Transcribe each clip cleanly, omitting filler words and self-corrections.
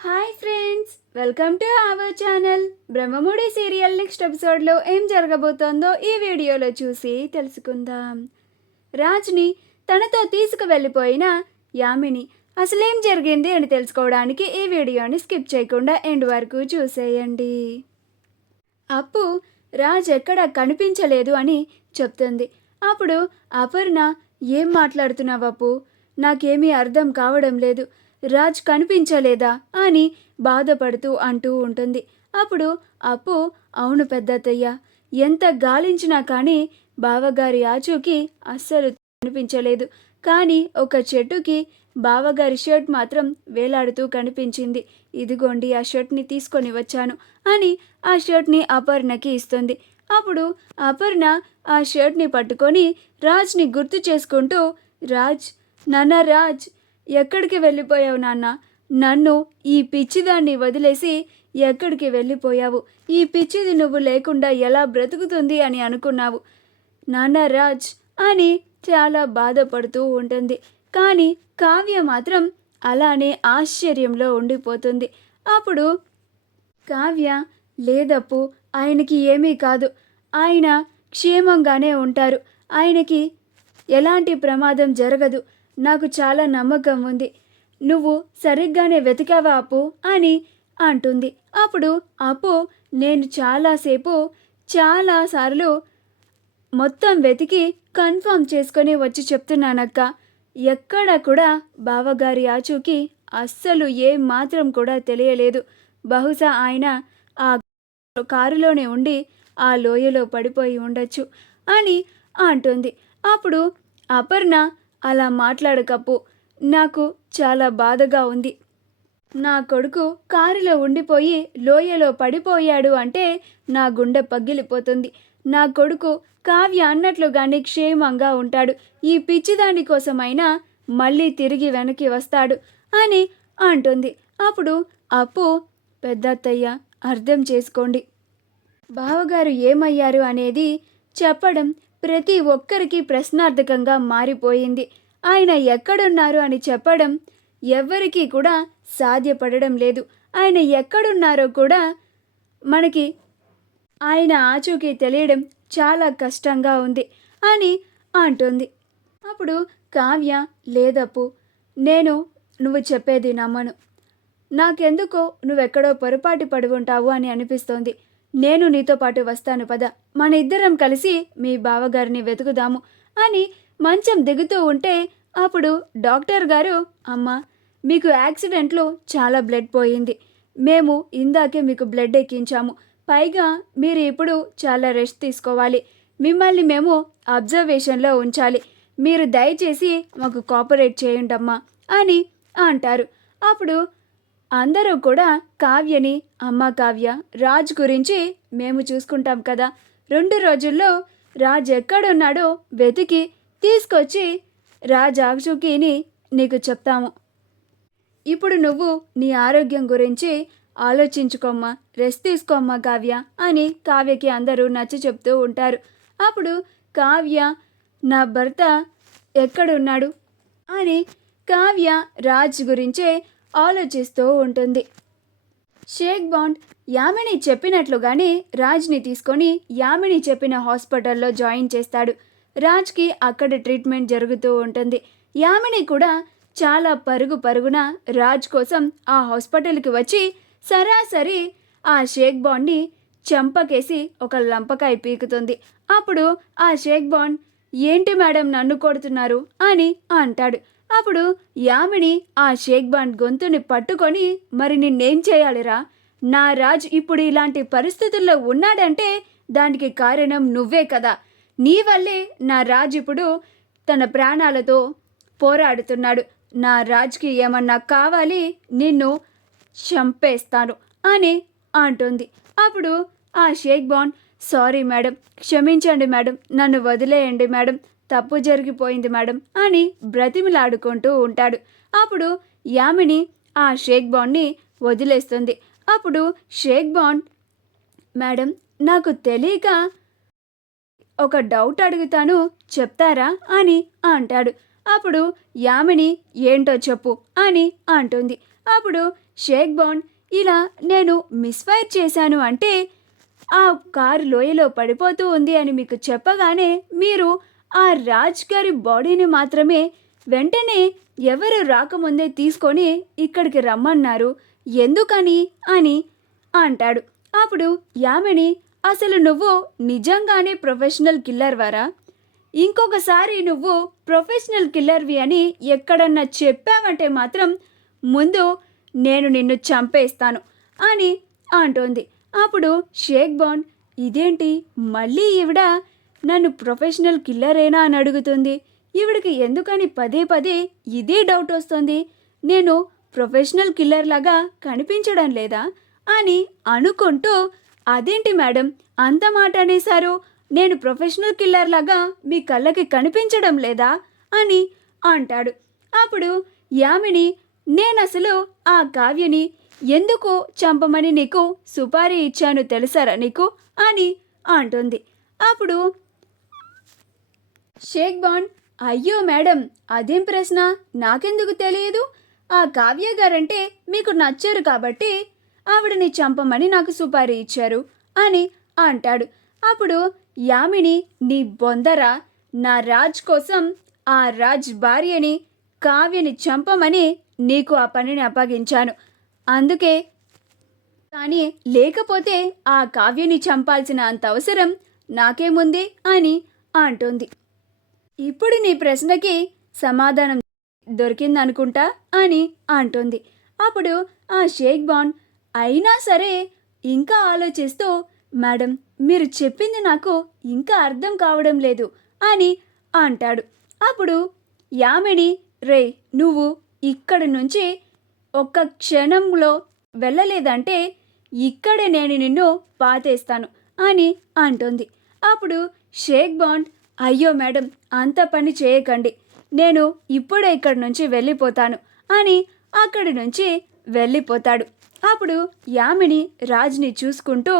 Hi friends, welcome to our channel. Brahmamudi serial next ఎపిసోడ్లో ఏం జరగబోతోందో ఈ వీడియోలో చూసి తెలుసుకుందాం. రాజ్ని తనతో తీసుకువెళ్ళిపోయిన యామిని అసలేం జరిగింది అని తెలుసుకోవడానికి ఈ వీడియోని స్కిప్ చేయకుండా ఎండ్ వరకు చూసేయండి. అప్పు రాజ్ ఎక్కడ కనిపించలేదు అని చెప్తుంది. అప్పుడు అపర్ణ, ఏం మాట్లాడుతున్నావు అప్పు? నాకేమీ అర్థం కావడం లేదు. రాజ్ కనిపించలేదా అని బాధపడుతూ అంటూ ఉంటుంది. అప్పుడు అప్పు, అవును పెద్దత్తయ్య, ఎంత గాలించినా కానీ బావగారి ఆచూకీ అస్సలు కనిపించలేదు. కానీ ఒక చెట్టుకి బావగారి షర్ట్ మాత్రం వేలాడుతూ కనిపించింది. ఇదిగోండి ఆ షర్ట్ని తీసుకొని వచ్చాను అని ఆ షర్ట్ని అపర్ణకి ఇస్తుంది. అప్పుడు అపర్ణ ఆ షర్ట్ని పట్టుకొని రాజ్ని గుర్తు చేసుకుంటూ, రాజ్, నాన్న రాజ్, ఎక్కడికి వెళ్ళిపోయావు నాన్న? నన్ను ఈ పిచ్చిదాన్ని వదిలేసి ఎక్కడికి వెళ్ళిపోయావు? ఈ పిచ్చిది నువ్వు లేకుండా ఎలా బ్రతుకుతుంది అని అనుకున్నావు నాన్న రాజ్ అని చాలా బాధపడుతూ ఉంటుంది. కానీ కావ్య మాత్రం అలానే ఆశ్చర్యంలో ఉండిపోతుంది. అప్పుడు కావ్య, లేదప్పు, ఆయనకి ఏమీ కాదు, ఆయన క్షేమంగానే ఉంటారు, ఆయనకి ఎలాంటి ప్రమాదం జరగదు, నాకు చాలా నమ్మకం ఉంది, నువ్వు సరిగ్గానే వెతికావా అప్పు అని అంటుంది. అప్పుడు అప్పు, నేను చాలాసార్లు మొత్తం వెతికి కన్ఫర్మ్ చేసుకొని వచ్చి చెప్తున్నానక్క, ఎక్కడ కూడా బావగారి ఆచూకీ అస్సలు ఏ మాత్రం కూడా తెలియలేదు. బహుశా ఆయన ఆ కారులోనే ఉండి ఆ లోయలో పడిపోయి ఉండొచ్చు అని అంటుంది. అప్పుడు అపర్ణ, అలా మాట్లాడకప్పు, నాకు చాలా బాధగా ఉంది. నా కొడుకు కారులో ఉండిపోయి లోయలో పడిపోయాడు అంటే నా గుండె పగిలిపోతుంది. నా కొడుకు కావ్య అన్నట్లుగానే క్షేమంగా ఉంటాడు. ఈ పిచ్చిదాని కోసమైనా మళ్ళీ తిరిగి వెనక్కి వస్తాడు అని అంటుంది. అప్పుడు అప్పు, పెద్దత్తయ్య, అర్థం చేసుకోండి, బావగారు ఏమయ్యారు అనేది చెప్పడం ప్రతి ఒక్కరికి ప్రశ్నార్థకంగా మారిపోయింది. ఆయన ఎక్కడున్నారు అని చెప్పడం ఎవ్వరికీ కూడా సాధ్యపడడం లేదు. ఆయన ఎక్కడున్నారో కూడా మనకి ఆయన ఆచూకీ తెలియడం చాలా కష్టంగా ఉంది అని అంటుంది. అప్పుడు కావ్య, లేదప్పు, నువ్వు చెప్పేది నమ్మను. నాకెందుకో నువ్వెక్కడో పొరపాటు పడి ఉంటావు అని అనిపిస్తోంది. నేను నీతో పాటు వస్తాను పద, మన ఇద్దరం కలిసి మీ బావగారిని వెతుకుదాము అని మంచం దిగుతూ ఉంటే అప్పుడు డాక్టర్ గారు, అమ్మా, మీకు యాక్సిడెంట్లో చాలా బ్లడ్ పోయింది, మేము ఇందాకే మీకు బ్లడ్ ఎక్కించాము, పైగా మీరు ఇప్పుడు చాలా రెస్ట్ తీసుకోవాలి, మిమ్మల్ని మేము అబ్జర్వేషన్లో ఉంచాలి, మీరు దయచేసి మాకు కోఆపరేట్ చేయండమ్మా అని అంటారు. అప్పుడు అందరూ కూడా కావ్యని, అమ్మ కావ్య, రాజ్ గురించి మేము చూసుకుంటాం కదా, 2 రోజుల్లో రాజ్ ఎక్కడున్నాడో వెతికి తీసుకొచ్చి రాజ్ ఆచూకీని నీకు చెప్తాము. ఇప్పుడు నువ్వు నీ ఆరోగ్యం గురించి ఆలోచించుకోమ్మా, రెస్ట్ తీసుకోమ్మా కావ్య అని కావ్యకి అందరూ నచ్చ చెప్తూ ఉంటారు. అప్పుడు కావ్య, నా భర్త ఎక్కడున్నాడు అని కావ్య రాజ్ గురించే ఆలోచిస్తూ ఉంటుంది. షేక్ బాండ్ యామిని చెప్పినట్లుగానే రాజ్ని తీసుకొని యామిని చెప్పిన హాస్పిటల్లో జాయిన్ చేస్తాడు. రాజ్కి అక్కడ ట్రీట్మెంట్ జరుగుతూ ఉంటుంది. యామిని కూడా చాలా పరుగున రాజ్ కోసం ఆ హాస్పిటల్కి వచ్చి సరాసరి ఆ షేక్ బాండ్ని చెంపకేసి ఒక లంపకాయ పీకుతుంది. అప్పుడు ఆ షేక్ బాండ్, ఏంటి మేడం నన్ను కొడుతున్నారు అని అంటాడు. అప్పుడు యామిని ఆ షేక్ బాండ్ గొంతుని పట్టుకొని, మరి నిన్నేం చేయాలిరా? నా రాజ్ ఇప్పుడు ఇలాంటి పరిస్థితుల్లో ఉన్నాడంటే దానికి కారణం నువ్వే కదా, నీ వల్లే నా రాజ్ ఇప్పుడు తన ప్రాణాలతో పోరాడుతున్నాడు, నా రాజ్కి ఏమన్నా కావాలి, నిన్ను చంపేస్తాను అని అంటుంది. అప్పుడు ఆ షేక్ బాండ్, సారీ మేడం, క్షమించండి మేడం, నన్ను వదిలేయండి మేడం, తప్పు జరిగిపోయింది మేడం అని బ్రతిమిలాడుకుంటూ ఉంటాడు. అప్పుడు యామిని ఆ షేక్ బాండ్ని వదిలేస్తుంది. అప్పుడు షేక్ బాండ్, మేడం, నాకు తెలియక ఒక డౌట్ అడుగుతాను, చెప్తారా అని అంటాడు. అప్పుడు యామిని, ఏంటో చెప్పు అని అంటుంది. అప్పుడు షేక్ బాండ్ ఇలా నేను మిస్ఫైర్ చేశాను అంటే ఆ కారు లోయలో పడిపోతూ ఉంది అని మీకు చెప్పగానే మీరు ఆ రాజ్ గారి బాడీని మాత్రమే వెంటనే ఎవరు రాకముందే తీసుకొని ఇక్కడికి రమ్మన్నారు ఎందుకని అని అంటాడు. అప్పుడు యామిని, అసలు నువ్వు నిజంగానే ప్రొఫెషనల్ కిల్లర్వారా? ఇంకొకసారి నువ్వు ప్రొఫెషనల్ కిల్లర్వి అని ఎక్కడన్నా చెప్పావంటే మాత్రం ముందు నేను నిన్ను చంపేస్తాను అని అంటోంది. అప్పుడు షేక్ బాండ్, ఇదేంటి మళ్ళీ ఈవిడ నన్ను ప్రొఫెషనల్ కిల్లరేనా అని అడుగుతుంది. ఈవిడికి ఎందుకని పదే పదే ఇదే డౌట్ వస్తుంది. నేను ప్రొఫెషనల్ కిల్లర్ లాగా కనిపించడం లేదా అని అనుకుంటూ, అదేంటి మేడం అంత మాట అనేశారు, నేను ప్రొఫెషనల్ కిల్లర్ లాగా మీ కళ్ళకి కనిపించడం లేదా అని అంటాడు. అప్పుడు యామిని, నేనసలు ఆ కావ్యని ఎందుకు చంపమని నీకు సుపారీ ఇచ్చాను తెలుసారా నీకు అని అంటుంది. అప్పుడు షేక్ బాండ్, అయ్యో మేడం అదేం ప్రశ్న, నాకెందుకు తెలియదు. ఆ కావ్య గారంటే మీకు నచ్చరు కాబట్టి ఆవిడని చంపమని నాకు సుపారీ ఇచ్చారు అని అంటాడు. అప్పుడు యామిని, నీ బొందరా, నా రాజ్ కోసం ఆ రాజ్ భార్యని కావ్యని చంపమని నీకు ఆ పనిని అప్పగించాను అందుకే, కానీ లేకపోతే ఆ కావ్యని చంపాల్సిన అంత అవసరం నాకేముంది అని అంటుంది. ఇప్పుడు నీ ప్రశ్నకి సమాధానం దొరికిందనుకుంటా అని అంటుంది. అప్పుడు ఆ షేక్ బాండ్ అయినా సరే ఇంకా ఆలోచిస్తూ, మేడం మీరు చెప్పింది నాకు ఇంకా అర్థం కావడం లేదు అని అంటాడు. అప్పుడు యామిని, రే నువ్వు ఇక్కడి నుంచి ఒక్క క్షణంలో వెళ్ళలేదంటే ఇక్కడే నేను నిన్ను పాతేస్తాను అని అంటుంది. అప్పుడు షేక్ బాండ్, అయ్యో మేడం అంత పని చేయకండి, నేను ఇప్పుడే ఇక్కడి నుంచి వెళ్ళిపోతాను అని అక్కడి నుంచి వెళ్ళిపోతాడు. అప్పుడు యామిని రాజ్ని చూసుకుంటూ,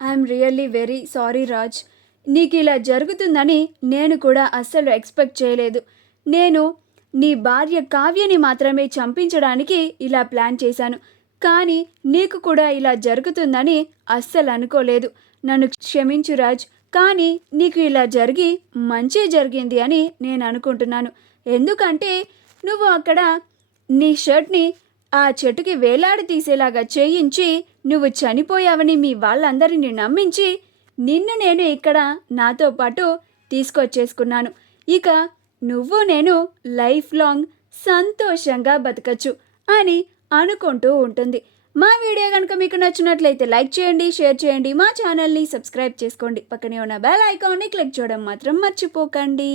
I'm really very sorry Raj, నీకు ఇలా జరుగుతుందని నేను కూడా అస్సలు ఎక్స్పెక్ట్ చేయలేదు. నేను నీ భార్య కావ్యని మాత్రమే చంపించడానికి ఇలా ప్లాన్ చేశాను, కానీ నీకు కూడా ఇలా జరుగుతుందని అస్సలు అనుకోలేదు. నన్ను క్షమించు రాజ్, కానీ నీకు ఇలా జరిగి మంచి జరిగింది అని నేను అనుకుంటున్నాను. ఎందుకంటే నువ్వు అక్కడ నీ షర్ట్ని ఆ చెట్టుకి వేలాడి తీసేలాగా చేయించి నువ్వు చనిపోయావని మీ వాళ్ళందరినీ నమ్మించి నిన్ను నేను ఇక్కడ నాతో పాటు తీసుకొచ్చేసుకున్నాను. ఇక నువ్వు నేను లైఫ్ లాంగ్ సంతోషంగా బతకచ్చు అని అనుకుంటూ ఉంటుంది. మా వీడియో కనుక మీకు నచ్చినట్లయితే లైక్ చేయండి, షేర్ చేయండి, మా ఛానల్ని సబ్స్క్రైబ్ చేసుకోండి, పక్కనే ఉన్న బెల్ ఐకాన్ని క్లిక్ చేయడం మాత్రం మర్చిపోకండి.